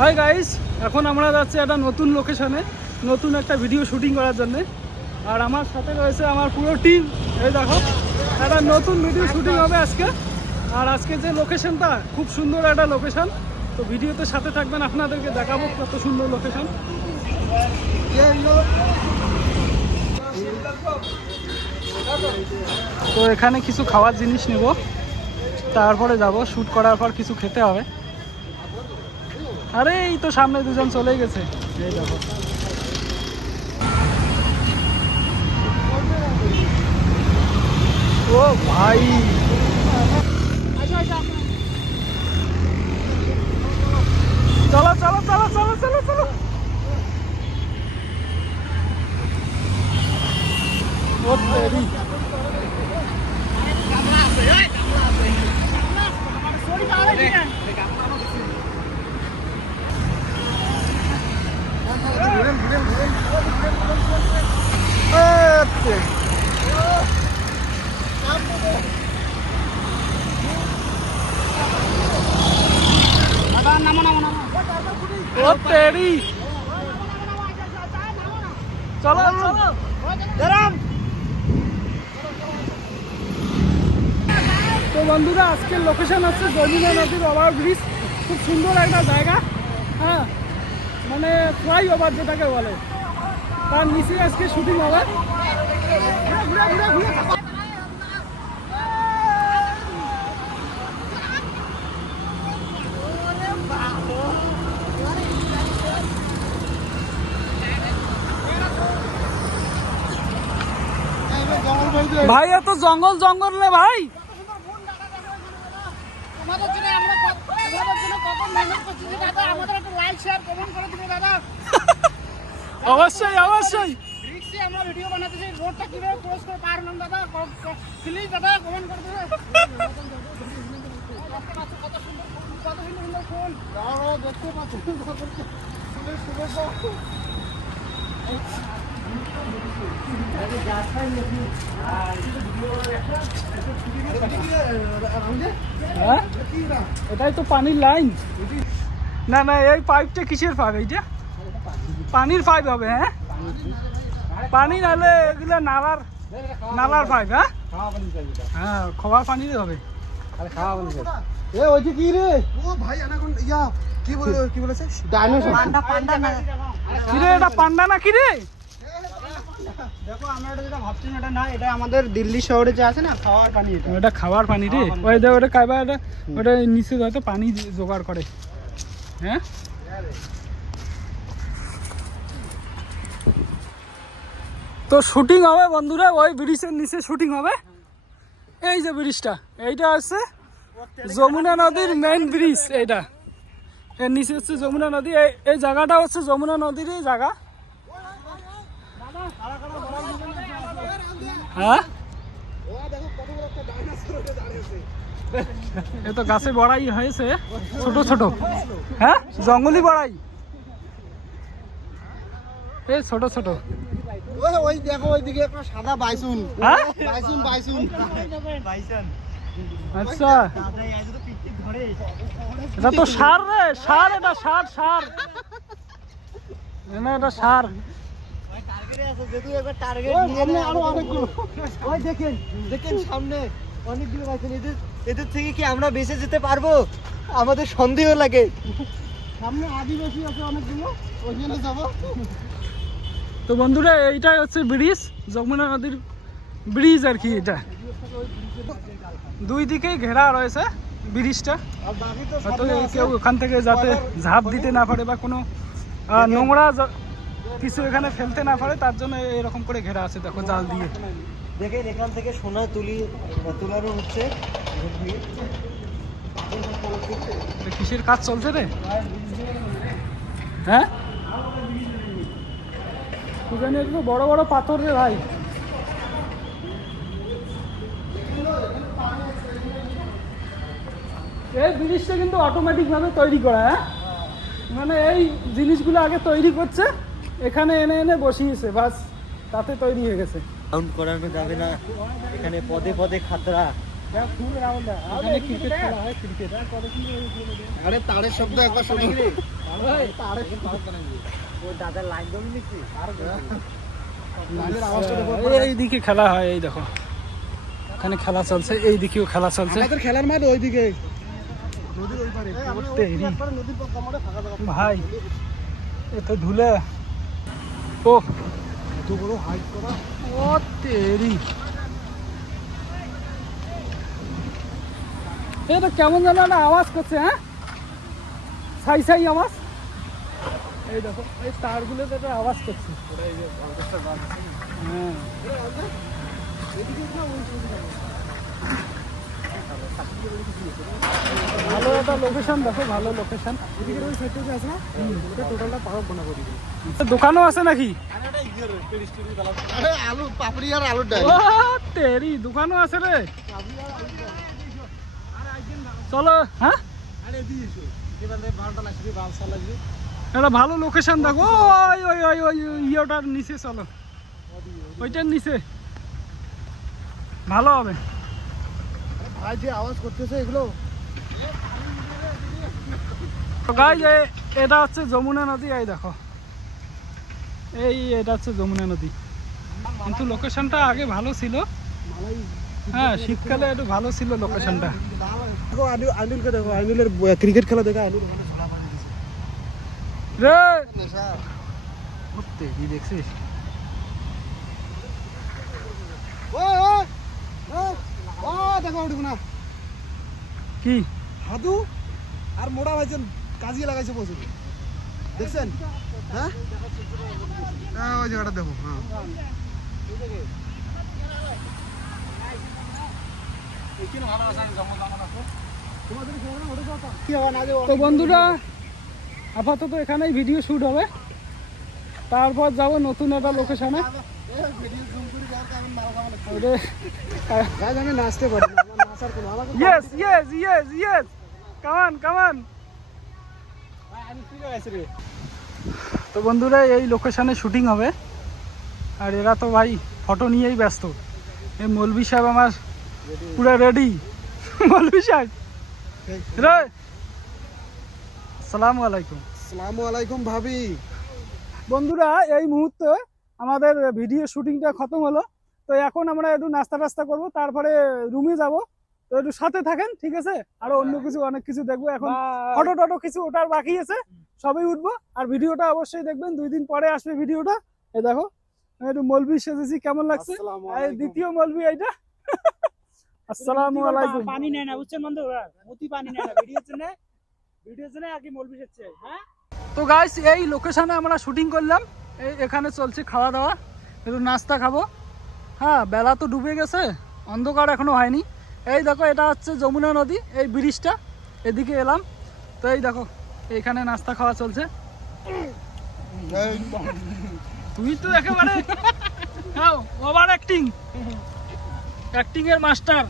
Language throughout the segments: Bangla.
হাই গাইস, এখন আমরা যাচ্ছি একটা নতুন লোকেশনে, নতুন একটা ভিডিও শুটিং করার জন্য। আর আমার সাথে রয়েছে আমার পুরো টিম। এই দেখো, একটা নতুন ভিডিও শুটিং হবে আজকে। আর আজকে যে লোকেশনটা খুব সুন্দর একটা লোকেশন, তো ভিডিওতে সাথে থাকবেন, আপনাদেরকে দেখাবো কত সুন্দর লোকেশন। তো এখানে কিছু খাওয়ার জিনিস নেব, তারপরে যাব। শ্যুট করার পর কিছু খেতে হবে। আরে এই তো সামনে দুজন চলেই গেছে, এই দেখো। ও ভাই, চলো চলো চলো চলো চলো চলো। ও তেরি, ও তেরি, চলো চলো। তো বন্ধুরা, আজকের লোকেশন হচ্ছে যমুনা নদীর ওভার ব্রিজ। খুব সুন্দর একটা জায়গা, হ্যাঁ, মানে ফ্লাইওভার যেটাকে বলে, তার নিচে আজকে শুটিং হবে। ভাই এত জঙ্গল জঙ্গল রে ভাই। অবশ্যই অবশ্যই। আমরা ভিডিও বানাতেছি, রোডটা কিভাবে ক্রস করে পার হলাম দাদা, প্লিজ দাদা কমেন্ট করে দেবে। কত সুন্দর সুন্দর ফোন দেখতে পাচ্ছি। এটাই তো পানির লাইন। না না, এই পাইপটা কিসের পাইপ? এইটা পানির পাইপ হবে? হ্যাঁ, পানি নাহলে এগুলো নালার নালার পাইপ। হ্যাঁ হ্যাঁ, খাওয়ার পানির হবে। কি রে? ও ভাই ইয়া কি বলেছে? ডাইনোসর। পান্ডা না কি রে, এটা পান্ডা না কি রে? দেখো, আমরা যেটা ভাবছিলাম এটা না, এটা আমাদের দিল্লি শহরে যে আছে না, খাওয়ার পানি। এটা খাওয়ার পানি রে। ওই দেখ, ওটা খাইবা, ওটা নিচে হয়তো পানি জোগাড় করে। হ্যাঁ, তো শুটিং হবে বন্ধুরা, ওই ব্রিজের নিচে শুটিং হবে। এই যে ব্রিজটা, এইটা হচ্ছে যমুনা নদীর মেইন ব্রিজ। এইটা, এর নিচে হচ্ছে যমুনা নদী। এই জায়গাটা হচ্ছে যমুনা নদীরই জায়গা। হ্যাঁ, এ তো গাছে বড়াই হয়েছে ছোট ছোট। হ্যাঁ, জঙ্গলি বড়াই, এই ছোট ছোট। ওই দেখো, ওইদিকে একটা সাদা বাইসুন। হ্যাঁ, বাইসুন বাইসুন বাইসন। আচ্ছা, এটা তো সার রে, সার। এটা সার, সার না, এটা সার। দেখেন সামনে অনেকগুলো বাইসন। এদের থেকে কি আমরা বেঁচে যেতে পারবো? আমাদের সন্দেহ লাগে। সামনে আদিবাসী আছে অনেকগুলো, ওইখানে যাবো। তো বন্ধুরা, এইটাই হচ্ছে ব্রিজ, যমুনা নদীর ব্রিজ আর কি। এটা দুই দিকেই ঘেরা রয়েছে ব্রিজটা, হয়তো কেউ ওখান থেকে যাতে ঝাঁপ দিতে না পারে বা কোনো নোংরা কিছু এখানে ফেলতে না পারে, তার জন্য এরকম করে ঘেরা আছে। দেখো, জাল দিয়ে। দেখেন এখান থেকে সোনা তোলানো হচ্ছে। কিসের কাজ চলছে রে? হ্যাঁ, এখানে একটু বড় বড় পাথর রে ভাই। এই ব্রিজটা কিন্তু অটোমেটিক ভাবে তৈরি করা। হ্যাঁ, মানে এই জিনিসগুলো আগে তৈরি করছে, এখানে এনে এনে বসিয়েছে, বাস তাতে তৈরি হয়ে গেছে। কাউন্ট করানো যাবে না, এখানে পদে পদে খাতরা। এখানে ক্রিকেট খেলা হয়, ক্রিকেট। আরে তারের শব্দ একবার শুনি। দাদার লাইন দম নিচ্ছি এইদিকে খেলা হয়, এই দেখো এখানে খেলা চলছে, এই দিকেও খেলা চলছে। আমাদের খেলার মাঠ ওইদিকে ভাই এ তো ধুলে, ও এত বড় হাইট করা। ও তেরি, এটা কেমন যেন না আওয়াজ করছে, হ্যাঁ ছাই ছাই আওয়াজ। এই দেখো এই তারগুলো তো একটা আওয়াজ করছে। হ্যাঁ ভালো একটা লোকেশন, দেখো ভালো লোকেশন। দোকানও আছে নাকি? আলু পাপড়ি আর আলুর ডাল। ও তেরি, দোকানও আছে রে। চলো, হ্যাঁ একটা ভালো লোকেশন দেখো। ওই ওই ওই ওই ইয়েটার নিচে চলো, ওইটার নিচে ভালো হবে। ভাই যে আওয়াজ করতেছে এগুলো। গাইজ এটা হচ্ছে যমুনা নদী, এই দেখো এটা হচ্ছে যমুনা নদী। কিন্তু লোকেশনটা আগে ভালো ছিল, হ্যাঁ শীতকালে একটু ভালো ছিল লোকেশনটা। দেখো আনিলকে দেখো, আনিলের ক্রিকেট খেলা দেখা। আনিল রে দেখছিস? দেখো উঠবো না কি হাদু আর মোড়া ভাইছেন কাজিয়ে লাগাইছে বসে, দেখছেন? হ্যাঁ ওই জায়গাটা দেখো। হ্যাঁ তো বন্ধুরা আপাতত এখানেই ভিডিও শুট হবে, তারপর যাব নতুন একটা লোকেশনে। আমি নাচতে পারি না, আমার নাচার কোনো আমাকে ইয়েস ইয়েস ইয়েস ইয়েস, কামান কামান। তো বন্ধুরা এই লোকেশনে শুটিং হবে, আর এরা তো ভাই ফটো নিয়েই ব্যস্ত। এই মৌলভী সাহেব আমার পুরো রেডি। মৌলভী সাহেব রে, আসসালামু আলাইকুম। আসসালামু আলাইকুম ভাবি। বন্ধুরা এই মুহূর্তে আমাদের ভিডিও শুটিংটা খতম হলো, তো এখন আমরা একটু নাস্তা টাস্তা করবো, তারপরে রুমে যাব। তো একটু সাথে থাকেন, ঠিক আছে? আরো অন্য কিছু অনেক কিছু দেখবো, এখন ফটো টটো কিছু ওটার বাকি আছে, সবই উঠবো। আর ভিডিওটা অবশ্যই দেখবেন, 2 দিন পরে আসবে ভিডিওটা। এই দেখো একটু মৌলভী সেজেছি, কেমন লাগছে? এই দ্বিতীয় মৌলভী এইটা। আসসালামু আলাইকুম। পানি নেয় না বুঝছেন বন্ধু, মতি পানি নেয় না ভিডিওর জন্য আর কি মৌলভী সেজছে। হ্যাঁ তো গাইস এই লোকেশনে আমরা শুটিং করলাম, এখানে চলছে খাওয়া দাওয়া, একটু নাস্তা খাবো। হ্যাঁ বেলা তো ডুবে গেছে, অন্ধকার এখনো হয়নি। এই দেখো এটা হচ্ছে যমুনা নদী, এই ব্রিজটা এদিকে এলাম। তো এই দেখো এইখানে নাস্তা খাওয়া চলছে। তুই তো একেবারে ওভার অ্যাক্টিং, অ্যাক্টিং এর মাস্টার।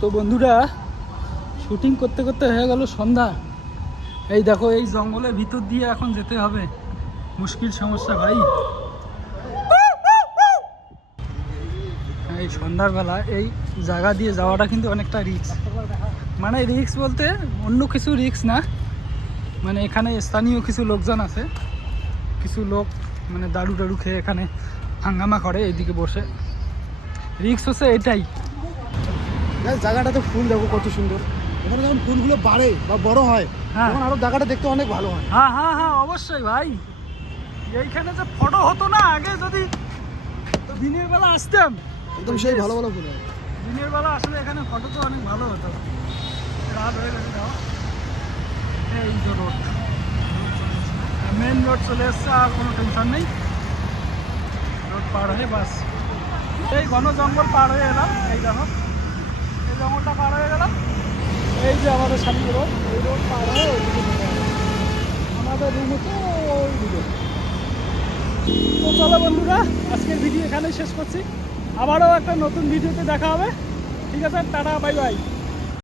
তো বন্ধুরা শুটিং করতে করতে হয়ে গেল সন্ধ্যা। এই দেখো এই জঙ্গলের ভিতর দিয়ে এখন যেতে হবে, মুশকিল সমস্যা ভাই। এই সন্ধ্যার বেলা এই জায়গা দিয়ে যাওয়াটা কিন্তু অনেকটা রিস্ক। মানে রিস্ক বলতে অন্য কিছু রিস্ক না, মানে এখানে স্থানীয় কিছু লোকজন আছে, কিছু লোক মানে দারু টারু খেয়ে এখানে হাঙ্গামা করে এইদিকে বসে। রিস্ক হচ্ছে এটাই। জায়গাটা তো ফুল দেখো কত সুন্দর। এখানে যখন ফুলগুলো বাড়ে বা বড় হয়, হ্যাঁ তখন আরো জায়গাটা দেখতে অনেক ভালো হয়। হ্যাঁ হ্যাঁ হ্যাঁ অবশ্যই ভাই। এইখানে যে ফটো হতো না আগে, যদি দিনের বেলা আসতাম একদম সেই ভালো ভালো ফুল হয়। দিনের বেলা আসলে এখানে ফটো তো অনেক ভালো হতো। রাত হয়ে গেছে যাও, এই যে রোড, মেন রোড চলে এসছে, আর কোনো টেনশন নেই। রোড পার হয়ে বাস এই ঘন জঙ্গল পার হয়ে এলাম। এই দেখো এই জঙ্গলটা পার হয়ে গেলাম, এই যে আমাদের সামনে রোড, এই রোড পার হয়ে আমাদের রুম হচ্ছে ওইদিকে। তো চলো বন্ধুরা আজকের ভিডিও এখানেই শেষ করছি, আবারও একটা নতুন ভিডিওতে দেখা হবে। ঠিক আছে, টাটা বাই বাই।